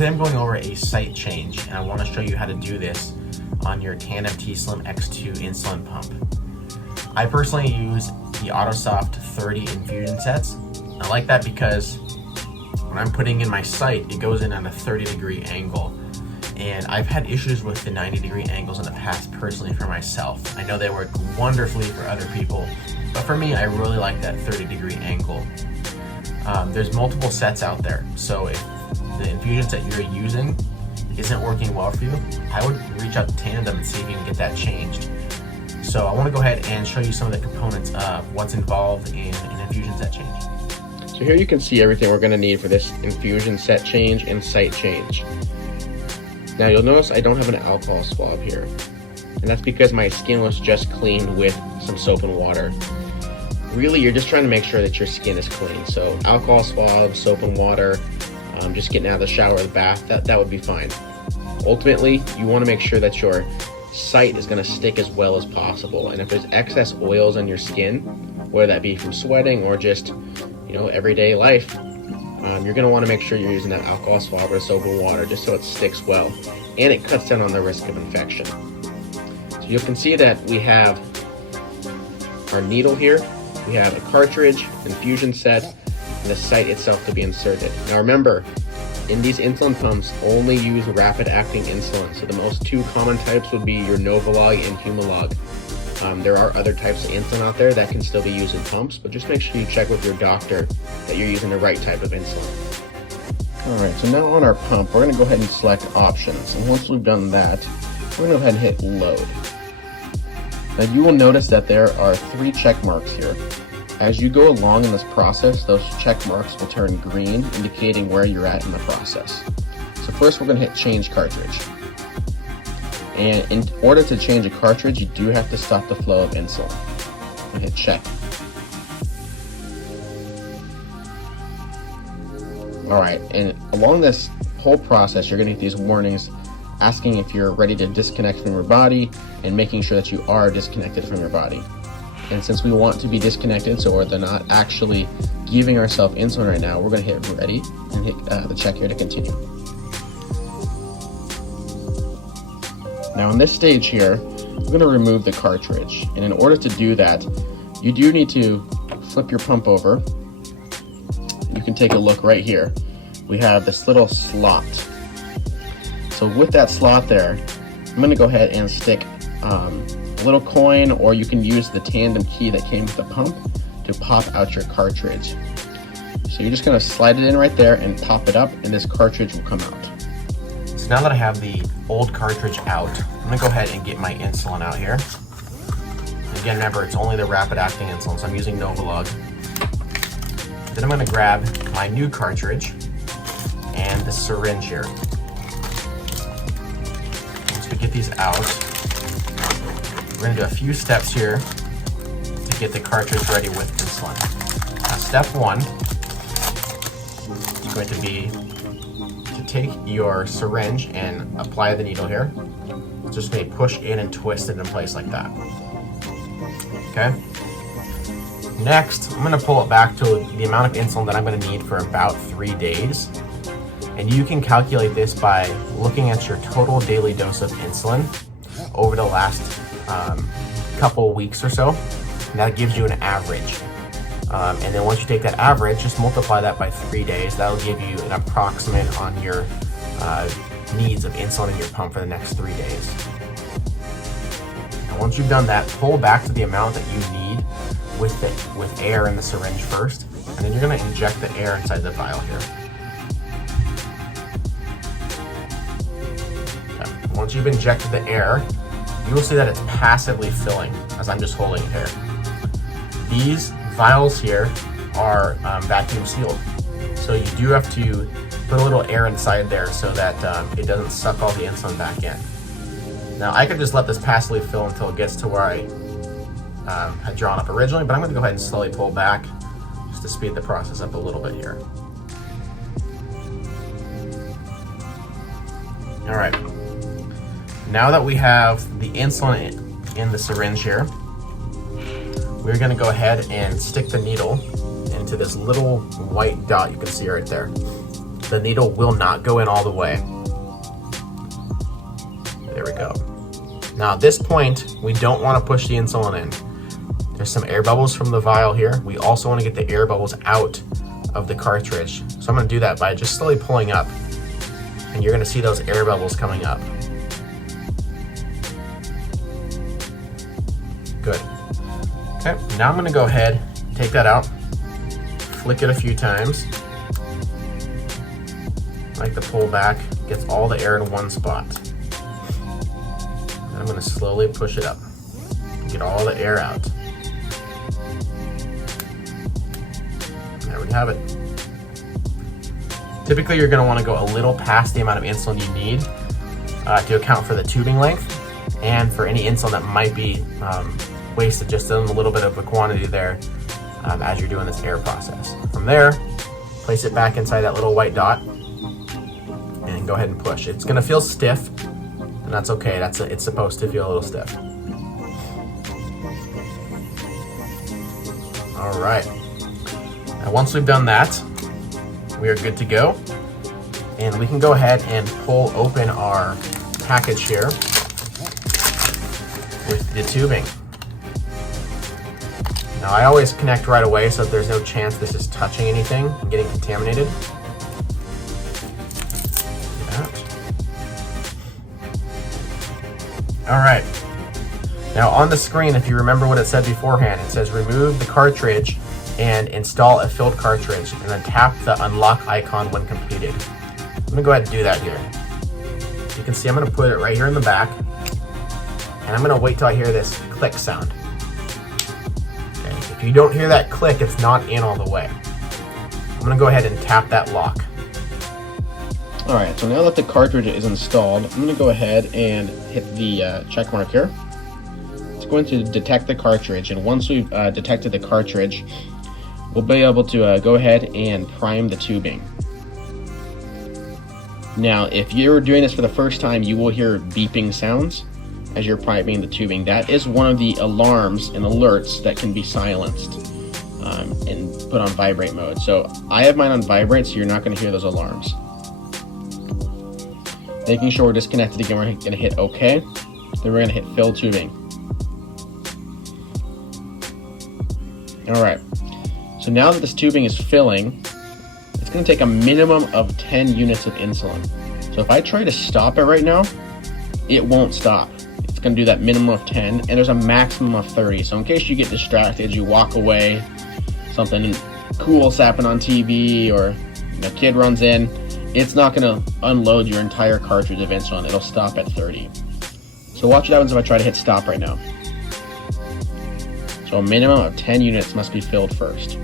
today I'm going over a site change, and I want to show you how to do this on your Tandem T-Slim X2 insulin pump. I personally use the AutoSoft 30 infusion sets. I like that because when I'm putting in my site, it goes in at a 30-degree angle. And I've had issues with the 90-degree angles in the past personally for myself. I know they work wonderfully for other people, but for me, I really like that 30-degree angle. There's multiple sets out there, so if the infusion set you're using isn't working well for you, I would reach out to Tandem and see if you can get that changed. So I want to go ahead and show you some of the components of what's involved in an infusion set change. So here you can see everything we're going to need for this infusion set change and site change. Now you'll notice I don't have an alcohol swab here, and that's because my skin was just cleaned with some soap and water. Really, you're just trying to make sure that your skin is clean. So alcohol swab, soap and water, just getting out of the shower or the bath, that would be fine. Ultimately, you want to make sure that your site is going to stick as well as possible. And if there's excess oils on your skin, whether that be from sweating or just, everyday life, you're going to want to make sure you're using that alcohol swab or soap and water just so it sticks well, and it cuts down on the risk of infection. So you can see that we have our needle here, we have a cartridge, infusion set, and the site itself to be inserted. Now remember, in these insulin pumps, only use rapid-acting insulin. So the most two common types would be your Novolog and Humalog. There are other types of insulin out there that can still be used in pumps, but just make sure you check with your doctor that you're using the right type of insulin. All right, so now on our pump, we're gonna go ahead and select options. And once we've done that, we're gonna go ahead and hit load. Now you will notice that there are 3 check marks here. As you go along in this process, those check marks will turn green, indicating where you're at in the process. So first we're gonna hit change cartridge. And in order to change a cartridge, you do have to stop the flow of insulin. And hit check. All right, and along this whole process, you're gonna get these warnings asking if you're ready to disconnect from your body and making sure that you are disconnected from your body. And since we want to be disconnected, so we're not actually giving ourselves insulin right now, we're gonna hit ready and hit the check here to continue. Now in this stage here, we're gonna remove the cartridge. And in order to do that, you do need to flip your pump over. You can take a look right here. We have this little slot. So with that slot there, I'm gonna go ahead and stick a little coin, or you can use the Tandem key that came with the pump to pop out your cartridge. So you're just gonna slide it in right there and pop it up, and this cartridge will come out. So now that I have the old cartridge out, I'm gonna go ahead and get my insulin out here. Again, remember, it's only the rapid-acting insulin, so I'm using Novolog. Then I'm gonna grab my new cartridge and the syringe here. Once we get these out, we're gonna do a few steps here to get the cartridge ready with insulin. Now, step 1 is going to be to take your syringe and apply the needle here. Just maybe push in and twist it in place like that. Okay. Next, I'm gonna pull it back to the amount of insulin that I'm gonna need for about 3 days. And you can calculate this by looking at your total daily dose of insulin over the last couple weeks or so. And that gives you an average. And then once you take that average, just multiply that by 3 days. That'll give you an approximate on your needs of insulin in your pump for the next 3 days. And once you've done that, pull back to the amount that you need with air in the syringe first, and then you're going to inject the air inside the vial here. Okay. Once you've injected the air, you will see that it's passively filling as I'm just holding it here. These vials here are vacuum sealed, so you do have to put a little air inside there so that it doesn't suck all the insulin back in. Now I could just let this passively fill until it gets to where I had drawn up originally, but I'm going to go ahead and slowly pull back just to speed the process up a little bit here. All right, now that we have the insulin in the syringe here, we're going to go ahead and stick the needle into this little white dot you can see right there. the needle will not go in all the way. There we go. Now at this point, we don't want to push the insulin in. There's some air bubbles from the vial here. We also want to get the air bubbles out of the cartridge. So I'm going to do that by just slowly pulling up, and you're going to see those air bubbles coming up. Good. Okay, now I'm going to go ahead, take that out, flick it a few times. I like the pull back, gets all the air in one spot. And I'm going to slowly push it up, get all the air out. There we have it. Typically, you're going to want to go a little past the amount of insulin you need to account for the tubing length and for any insulin that might be wasted just in a little bit of a quantity there as you're doing this air process. From there, place it back inside that little white dot and go ahead and push. It's going to feel stiff, and that's okay. It's supposed to feel a little stiff. All right. Now once we've done that, we are good to go, and we can go ahead and pull open our package here with the tubing. Now I always connect right away so that there's no chance this is touching anything and getting contaminated. All right. Now on the screen, if you remember what it said beforehand, it says remove the cartridge and install a filled cartridge, and then tap the unlock icon when completed. I'm gonna go ahead and do that here. You can see I'm gonna put it right here in the back, and I'm gonna wait till I hear this click sound. Okay. If you don't hear that click, it's not in all the way. I'm gonna go ahead and tap that lock. All right, so now that the cartridge is installed, I'm gonna go ahead and hit the check mark here. It's going to detect the cartridge, and once we've detected the cartridge, we'll be able to go ahead and prime the tubing. Now, if you're doing this for the first time, you will hear beeping sounds as you're priming the tubing. That is one of the alarms and alerts that can be silenced and put on vibrate mode. So I have mine on vibrate, so you're not going to hear those alarms. Making sure we're disconnected again, we're going to hit OK. Then we're going to hit fill tubing. All right. So now that this tubing is filling, it's going to take a minimum of 10 units of insulin. So if I try to stop it right now, it won't stop. It's going to do that minimum of 10, and there's a maximum of 30. So in case you get distracted, you walk away, something cool's happening on TV, or a kid runs in, it's not going to unload your entire cartridge of insulin. It'll stop at 30. So watch what happens if I try to hit stop right now. So a minimum of 10 units must be filled first.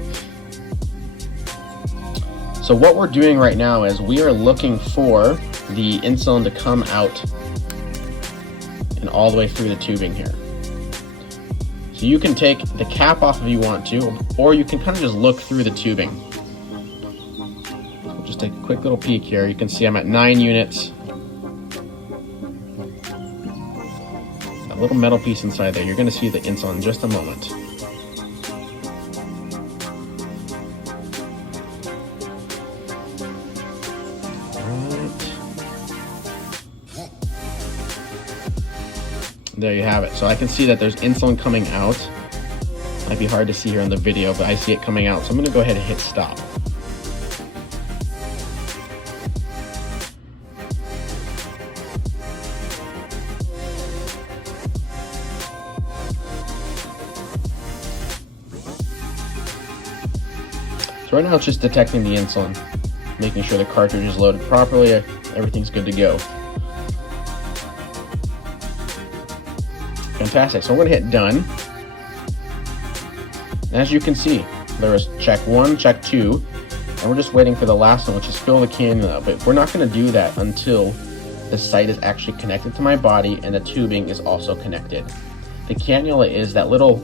So what we're doing right now is we are looking for the insulin to come out and all the way through the tubing here. So you can take the cap off if you want to, or you can kind of just look through the tubing. So we'll just take a quick little peek here. You can see I'm at 9 units. That little metal piece inside there, you're going to see the insulin in just a moment. There you have it. So I can see that there's insulin coming out. Might be hard to see here on the video, but I see it coming out. So I'm going to go ahead and hit stop. So right now it's just detecting the insulin, making sure the cartridge is loaded properly, everything's good to go. Fantastic, so I'm going to hit done. And as you can see, there is check 1, check 2, and we're just waiting for the last one, which is fill the cannula. But we're not going to do that until the site is actually connected to my body and the tubing is also connected. The cannula is that little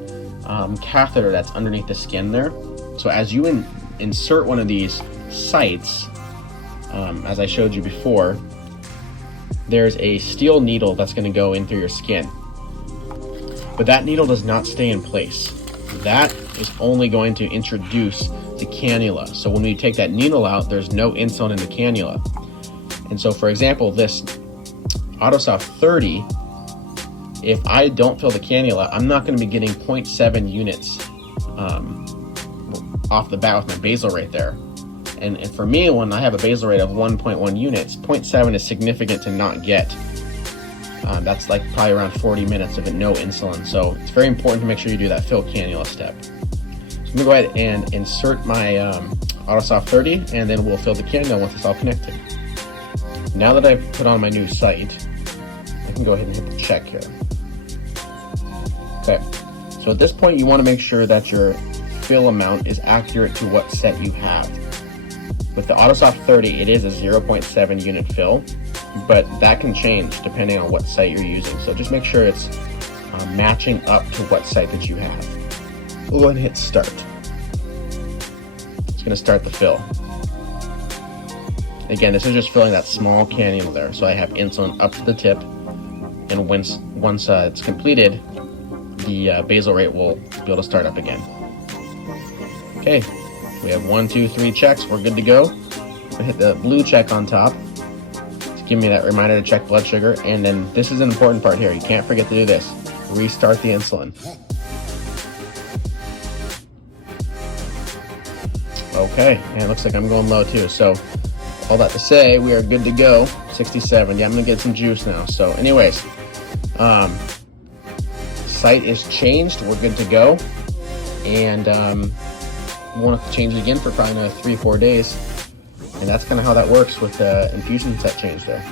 catheter that's underneath the skin there. So as you insert one of these sites, as I showed you before, there's a steel needle that's going to go in through your skin. But that needle does not stay in place. That is only going to introduce the cannula. So when we take that needle out, there's no insulin in the cannula. And so, for example, this AutoSoft 30, if I don't fill the cannula, I'm not going to be getting 0.7 units off the bat with my basal rate there. And for me, when I have a basal rate of 1.1 units, 0.7 is significant to not get. That's like probably around 40 minutes of it, no insulin. So it's very important to make sure you do that fill cannula step. So I'm gonna go ahead and insert my AutoSoft 30, and then we'll fill the cannula once it's all connected. Now that I've put on my new site, I can go ahead and hit the check here. Okay, so at this point you want to make sure that your fill amount is accurate to what set you have. With the AutoSoft 30, it is a 0.7 unit fill, but that can change depending on what site you're using. So just make sure it's matching up to what site that you have. We'll go ahead and hit start. It's going to start the fill. Again, this is just filling that small cannula there. So I have insulin up to the tip, and once it's completed, the basal rate will be able to start up again. Okay, we have 1, 2, 3 checks. We're good to go. I hit the blue check on top to give me that reminder to check blood sugar. And then this is an important part here. You can't forget to do this. Restart the insulin. Okay, and it looks like I'm going low too. So all that to say, we are good to go. 67. Yeah, I'm gonna get some juice now. So anyways, site is changed. We're good to go. And we won't have to change it again for probably another 3-4 days. And that's kind of how that works with the infusion set change there.